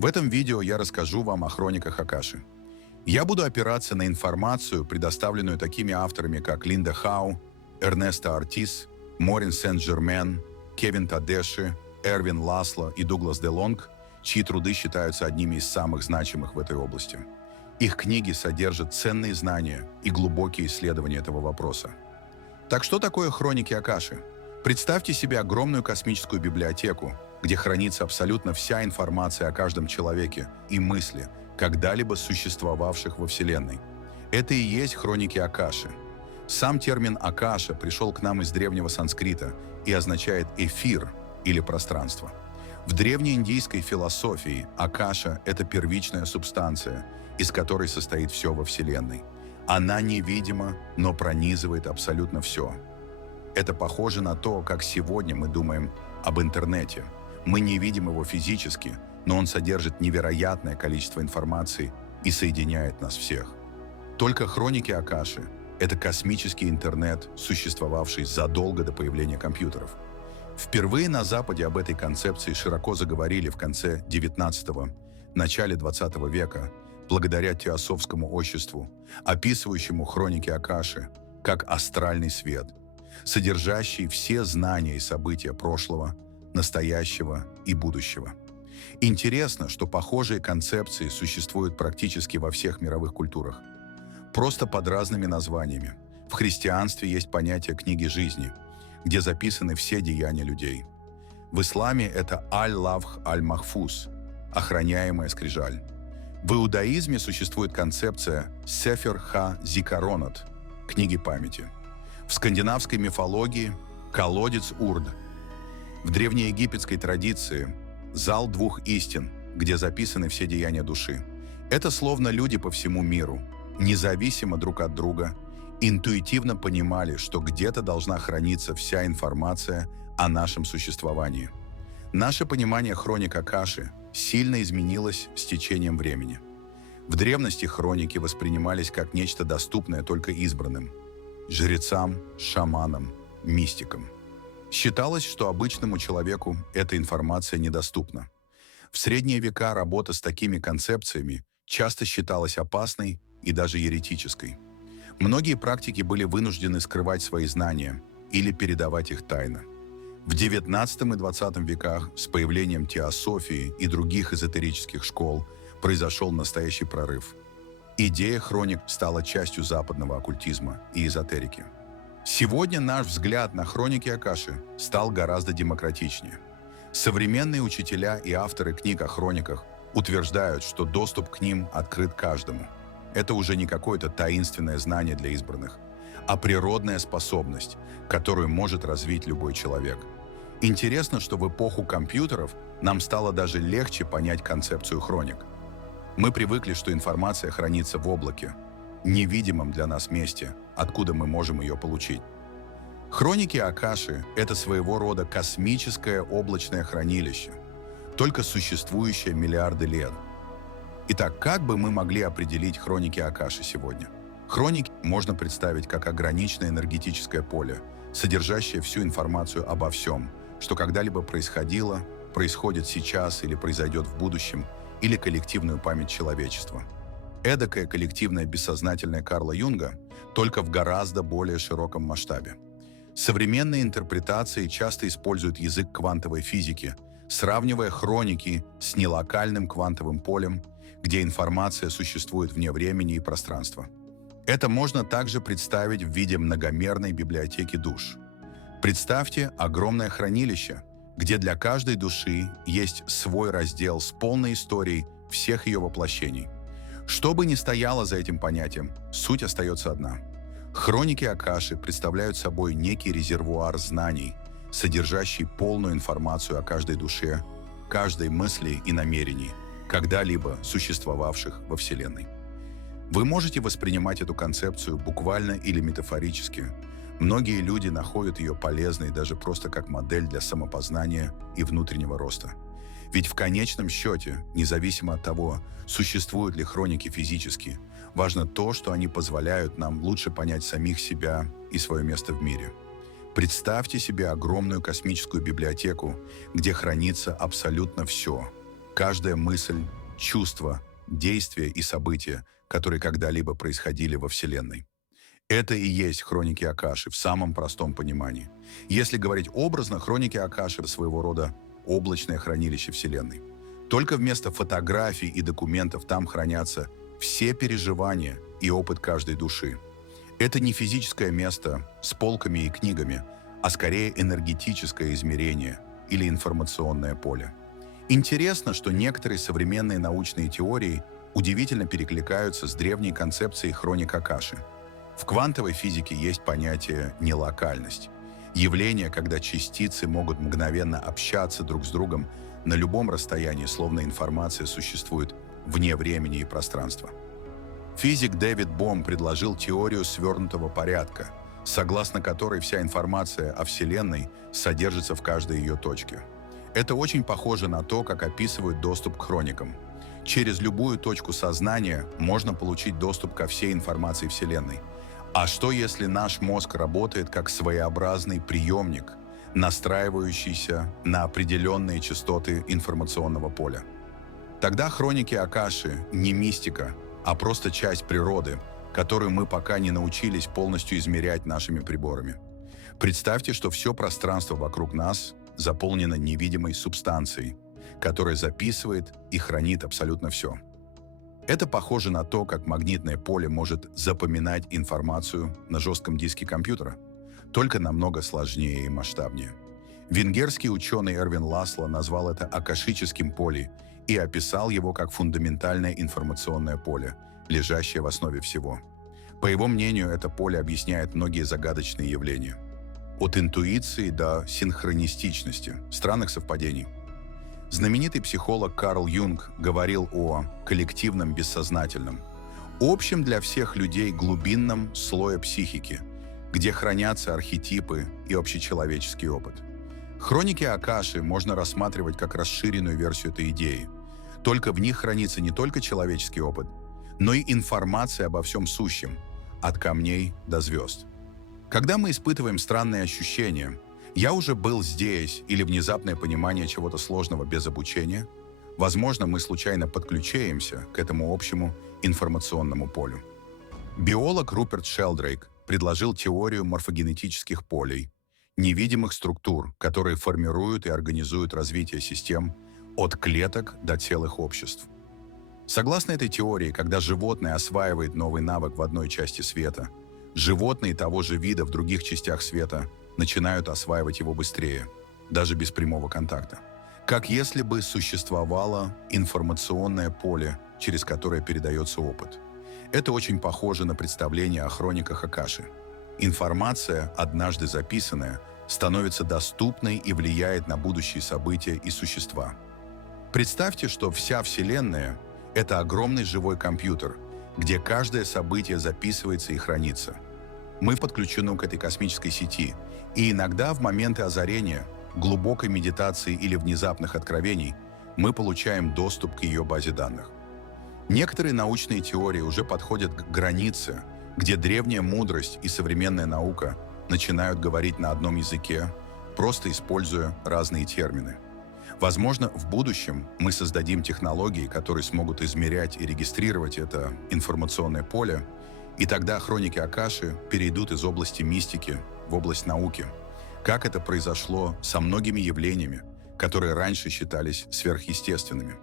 В этом видео я расскажу вам о хрониках Акаши. Я буду опираться на информацию, предоставленную такими авторами, как Линда Хау, Эрнесто Ортис, Морин Сен-Жермен, Кевин Тадеши, Эрвин Ласло и Дуглас де Лонг, чьи труды считаются одними из самых значимых в этой области. Их книги содержат ценные знания и глубокие исследования этого вопроса. Так что такое хроники Акаши? Представьте себе огромную космическую библиотеку, где хранится абсолютно вся информация о каждом человеке и мысли, когда-либо существовавших во Вселенной. Это и есть хроники Акаши. Сам термин «Акаша» пришел к нам из древнего санскрита и означает «эфир» или «пространство». В древнеиндийской философии Акаша — это первичная субстанция, из которой состоит все во Вселенной. Она невидима, но пронизывает абсолютно все. Это похоже на то, как сегодня мы думаем об интернете. Мы не видим его физически, но он содержит невероятное количество информации и соединяет нас всех. Только хроники Акаши — это космический интернет, существовавший задолго до появления компьютеров. Впервые на Западе об этой концепции широко заговорили в конце XIX – начале XX века, благодаря теософскому обществу, описывающему хроники Акаши как астральный свет, содержащий все знания и события прошлого, настоящего и будущего. Интересно, что похожие концепции существуют практически во всех мировых культурах, просто под разными названиями. В христианстве есть понятие книги жизни, где записаны все деяния людей. В исламе это Аль-Лавх Аль-Махфуз, охраняемая скрижаль. В иудаизме существует концепция Сефер Ха-Зикаронот, книги памяти. В скандинавской мифологии – колодец Урд. В древнеегипетской традиции – зал двух истин, где записаны все деяния души. Это словно люди по всему миру, независимо друг от друга, интуитивно понимали, что где-то должна храниться вся информация о нашем существовании. Наше понимание хроник Акаши сильно изменилось с течением времени. В древности хроники воспринимались как нечто доступное только избранным – жрецам, шаманам, мистикам. Считалось, что обычному человеку эта информация недоступна. В средние века работа с такими концепциями часто считалась опасной и даже еретической. Многие практики были вынуждены скрывать свои знания или передавать их тайно. В XIX и XX веках с появлением теософии и других эзотерических школ произошел настоящий прорыв. Идея хроник стала частью западного оккультизма и эзотерики. Сегодня наш взгляд на хроники Акаши стал гораздо демократичнее. Современные учителя и авторы книг о хрониках утверждают, что доступ к ним открыт каждому. Это уже не какое-то таинственное знание для избранных, а природная способность, которую может развить любой человек. Интересно, что в эпоху компьютеров нам стало даже легче понять концепцию хроник. Мы привыкли, что информация хранится в облаке, невидимом для нас месте, откуда мы можем ее получить. Хроники Акаши — это своего рода космическое облачное хранилище, только существующее миллиарды лет. Итак, как бы мы могли определить хроники Акаши сегодня? Хроники можно представить как ограниченное энергетическое поле, содержащее всю информацию обо всем, что когда-либо происходило, происходит сейчас или произойдет в будущем, или коллективную память человечества. Эдакое коллективное бессознательное Карла Юнга, только в гораздо более широком масштабе. Современные интерпретации часто используют язык квантовой физики, сравнивая хроники с нелокальным квантовым полем, где информация существует вне времени и пространства. Это можно также представить в виде многомерной библиотеки душ. Представьте огромное хранилище, где для каждой души есть свой раздел с полной историей всех ее воплощений. Что бы ни стояло за этим понятием, суть остается одна. Хроники Акаши представляют собой некий резервуар знаний, содержащий полную информацию о каждой душе, каждой мысли и намерении, когда-либо существовавших во Вселенной. Вы можете воспринимать эту концепцию буквально или метафорически. Многие люди находят ее полезной даже просто как модель для самопознания и внутреннего роста. Ведь в конечном счете, независимо от того, существуют ли хроники физически, важно то, что они позволяют нам лучше понять самих себя и свое место в мире. Представьте себе огромную космическую библиотеку, где хранится абсолютно все. каждая мысль, чувство, действие и события, которые когда-либо происходили во Вселенной. Это и есть хроники Акаши в самом простом понимании. Если говорить образно, хроники Акаши — своего рода облачное хранилище Вселенной. Только вместо фотографий и документов там хранятся все переживания и опыт каждой души. Это не физическое место с полками и книгами, а скорее энергетическое измерение или информационное поле. Интересно, что некоторые современные научные теории удивительно перекликаются с древней концепцией хроник Акаши. В квантовой физике есть понятие «нелокальность». Явление, когда частицы могут мгновенно общаться друг с другом на любом расстоянии, словно информация существует вне времени и пространства. Физик Дэвид Бом предложил теорию свернутого порядка, согласно которой вся информация о Вселенной содержится в каждой ее точке. Это очень похоже на то, как описывают доступ к хроникам. Через любую точку сознания можно получить доступ ко всей информации Вселенной. А что, если наш мозг работает как своеобразный приемник, настраивающийся на определенные частоты информационного поля? Тогда хроники Акаши не мистика, а просто часть природы, которую мы пока не научились полностью измерять нашими приборами. Представьте, что все пространство вокруг нас заполнено невидимой субстанцией, которая записывает и хранит абсолютно все. Это похоже на то, как магнитное поле может запоминать информацию на жестком диске компьютера, только намного сложнее и масштабнее. Венгерский ученый Эрвин Ласло назвал это акашическим полем и описал его как фундаментальное информационное поле, лежащее в основе всего. По его мнению, это поле объясняет многие загадочные явления. От интуиции до синхронистичности, странных совпадений. Знаменитый психолог Карл Юнг говорил о коллективном бессознательном, общем для всех людей глубинном слое психики, где хранятся архетипы и общечеловеческий опыт. Хроники Акаши можно рассматривать как расширенную версию этой идеи. Только в них хранится не только человеческий опыт, но и информация обо всем сущем, от камней до звезд. Когда мы испытываем странные ощущения, «я уже был здесь» или внезапное понимание чего-то сложного без обучения, возможно, мы случайно подключаемся к этому общему информационному полю. Биолог Руперт Шелдрейк предложил теорию морфогенетических полей, невидимых структур, которые формируют и организуют развитие систем от клеток до целых обществ. Согласно этой теории, когда животное осваивает новый навык в одной части света, животные того же вида в других частях света начинают осваивать его быстрее, даже без прямого контакта. Как если бы существовало информационное поле, через которое передается опыт. Это очень похоже на представление о хрониках Акаши. Информация, однажды записанная, становится доступной и влияет на будущие события и существа. Представьте, что вся Вселенная — это огромный живой компьютер, где каждое событие записывается и хранится. Мы подключены к этой космической сети, и иногда в моменты озарения, глубокой медитации или внезапных откровений мы получаем доступ к ее базе данных. Некоторые научные теории уже подходят к границе, где древняя мудрость и современная наука начинают говорить на одном языке, просто используя разные термины. Возможно, в будущем мы создадим технологии, которые смогут измерять и регистрировать это информационное поле, и тогда хроники Акаши перейдут из области мистики в область науки, как это произошло со многими явлениями, которые раньше считались сверхъестественными.